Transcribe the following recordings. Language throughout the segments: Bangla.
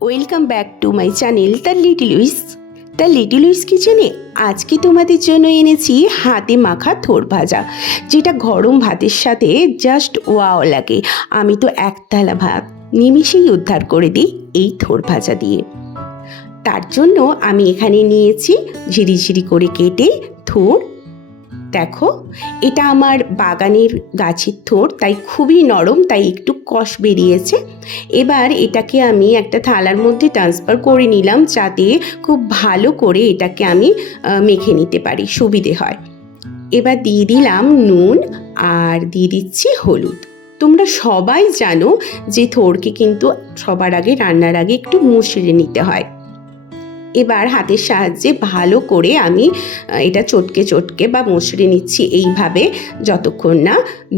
Welcome back to my channel the little wish the little wish কিচেনে আজকে তোমাদের জন্য এনেছি হাতে মাখা থোর ভাজা, যেটা গরম ভাতের সাথে জাস্ট ওয়াও লাগে। আমি তো একতলা ভাত, নিমিষেই উদ্ধার করে দিই এই থোর ভাজা দিয়ে। তার জন্য আমি এখানে নিয়েছি ঝিরিঝিরি করে কেটে থোর দেখো, এটা আমার বাগানের গাছের থোর তাই খুবই নরম, তাই একটু কষ বেরিয়েছে। এবার এটাকে আমি একটা থালার মধ্যে ট্রান্সফার করে নিলাম, যাতে খুব ভালো করে এটাকে আমি মেখে নিতে পারি, সুবিধে হয়। এবার দিয়ে দিলাম নুন আর দিয়ে দিচ্ছি হলুদ। তোমরা সবাই জানো যে থোরকে কিন্তু সবার আগে, রান্নার আগে একটু মুষড়ে নিতে হয়। এবার হাতের সাহায্যে ভালো করে আমি এটা চটকে চটকে বা মুষড়ে নিচ্ছি। এইভাবে যতক্ষণ না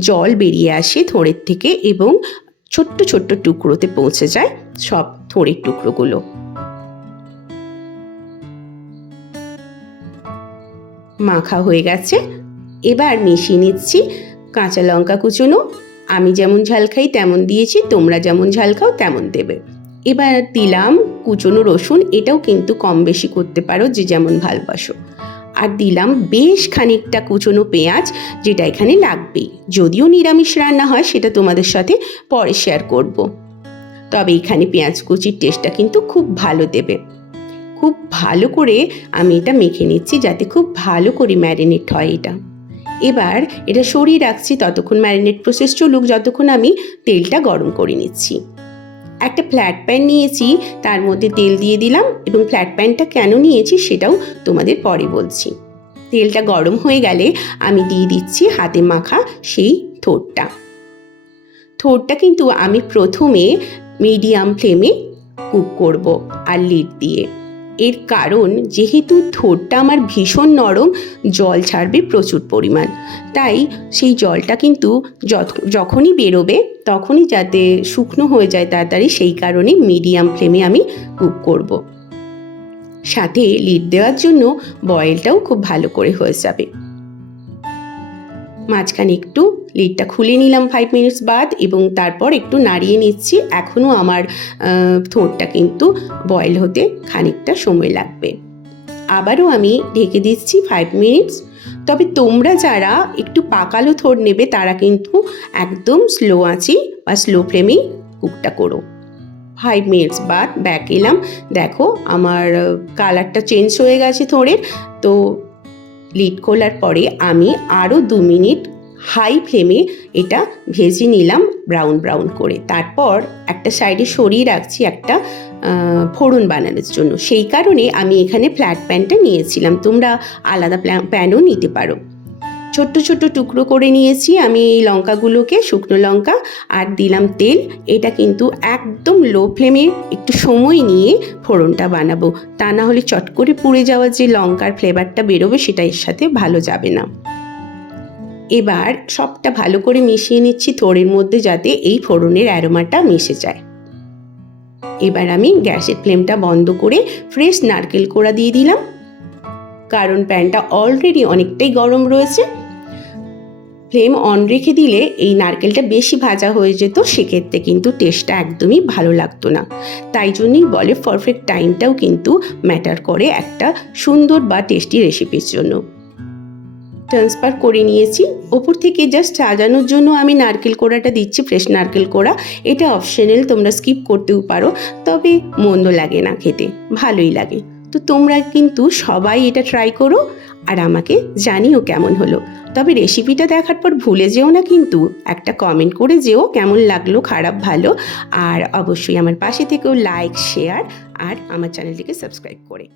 জল বেরিয়ে আসে থোড়ের থেকে এবং ছোট্ট ছোট্ট টুকরোতে পৌঁছে যায় সব থোড়ের টুকরোগুলো। মাখা হয়ে গেছে। এবার মিশিয়ে নিচ্ছি কাঁচা লঙ্কা কুচুনো। আমি যেমন ঝাল খাই তেমন দিয়েছি, তোমরা যেমন ঝাল খাও তেমন দেবে। এবার দিলাম কুচনো রসুন, এটাও কিন্তু কম বেশি করতে পারো যে যেমন ভালবাসো। আর দিলাম বেশ খানিকটা কুচনো পেঁয়াজ, যেটা এখানে লাগবেই। যদিও নিরামিষ রান্না হয়, সেটা তোমাদের সাথে পরে শেয়ার করব। তবে এখানে পেঁয়াজ কুচির টেস্টটা কিন্তু খুব ভালো দেবে। খুব ভালো করে আমি এটা মেখে নিচ্ছি, যাতে খুব ভালো করে ম্যারিনেট হয় এটা। এবার এটা সরিয়ে রাখছি, ততক্ষণ ম্যারিনেট প্রসেস চলুক, যতক্ষণ আমি তেলটা গরম করে নিচ্ছি। একটা ফ্ল্যাট প্যান নিয়েছি, তার মধ্যে তেল দিয়ে দিলাম এবং ফ্ল্যাট প্যানটা কেন নিয়েছি সেটাও তোমাদের পরে বলছি। তেলটা গরম হয়ে গেলে আমি দিয়ে দিচ্ছি হাতে মাখা সেই থোরটা থোরটা কিন্তু আমি প্রথমে মিডিয়াম ফ্লেমে কুক করব আর লিড দিয়ে। এর কারণ যেহেতু থোরটা আমার ভীষণ নরম, জল ছাড়বে প্রচুর পরিমাণ তাই সেই জলটা কিন্তু যখনই বেরোবে তখনই যাতে শুকনো হয়ে যায় তাড়াতাড়ি সেই কারণে মিডিয়াম ফ্লেমে আমি কুক করব। সাথে লিড দেওয়ার জন্য বয়েলটাও খুব ভালো করে হয়ে যাবে মাঝখানে একটু লিডটা খুলে নিলাম ফাইভ মিনিটস বাদ এবং তারপর একটু নাড়িয়ে নিচ্ছি। এখনও আমার থোরটা কিন্তু বয়েল হতে খানিকটা সময় লাগবে। আবারও আমি ঢেকে দিচ্ছি ফাইভ মিনিটস তবে তোমরা যারা একটু পাকালো থোর নেবে, তারা কিন্তু একদম স্লো আঁচি বা স্লো ফ্লেমেই কুকটা করো। ফাইভ মিনিটস বাদ ব্যাক এলাম। দেখো আমার কালারটা চেঞ্জ হয়ে গেছে থোড়ের তো লিড খোলার পরে আমি আরও দু মিনিট হাই ফ্লেমে এটা ভেজে নিলাম ব্রাউন ব্রাউন করে। তারপর একটা সাইডে সরিয়ে রাখছি একটা ফোড়ন বানানোর জন্য। সেই কারণে আমি এখানে ফ্ল্যাট প্যানটা নিয়েছিলাম। তোমরা আলাদা প্যানও নিতে পারো। ছোট্ট ছোট্ট টুকরো করে নিয়েছি আমি এই লঙ্কাগুলোকে, শুকনো লঙ্কা আর দিলাম তেল। এটা কিন্তু একদম লো ফ্লেমে একটু সময় নিয়ে ফোড়নটা বানাবো। তা না হলে চট করে পুড়ে যাওয়া যে লঙ্কার ফ্লেভারটা বেরোবে সেটা এর সাথে ভালো যাবে না। এবার সবটা ভালো করে মিশিয়ে নিচ্ছি থোড়ের মধ্যে যাতে এই ফোড়নের অ্যারোমাটা মিশে যায়। এবার আমি গ্যাসের ফ্লেমটা বন্ধ করে ফ্রেশ নারকেল কোড়া দিয়ে দিলাম। কারণ প্যানটা অলরেডি অনেকটাই গরম রয়েছে। ফ্লেম অন রেখে দিলে এই নারকেলটা বেশি ভাজা হয়ে যেত, সেক্ষেত্রে কিন্তু টেস্টটা একদমই ভালো লাগতো না। তাই জন্যই বলে পারফেক্ট টাইমটাও কিন্তু ম্যাটার করে একটা সুন্দর বা টেস্টি রেসিপির জন্য। ট্রান্সফার করে নিয়েছি। ওপর থেকে জাস্ট সাজানোর জন্য আমি নারকেল কোড়াটা দিচ্ছি ফ্রেশ নারকেল কোড়া। এটা অপশনাল তোমরা স্কিপ করতেও পারো। তবে মন্দ লাগে না খেতে, ভালোই লাগে। তো তোমরা কিন্তু সবাই এটা ট্রাই করো আর আমাকে জানিও কেমন হলো। তবে রেসিপিটা দেখার পর ভুলে যেও না কিন্তু, একটা কমেন্ট করে যেও কেমন লাগল, খারাপ, ভালো। আর অবশ্যই আমার পাশে থেকেও লাইক শেয়ার আর আমার চ্যানেলটিকে সাবস্ক্রাইব করে।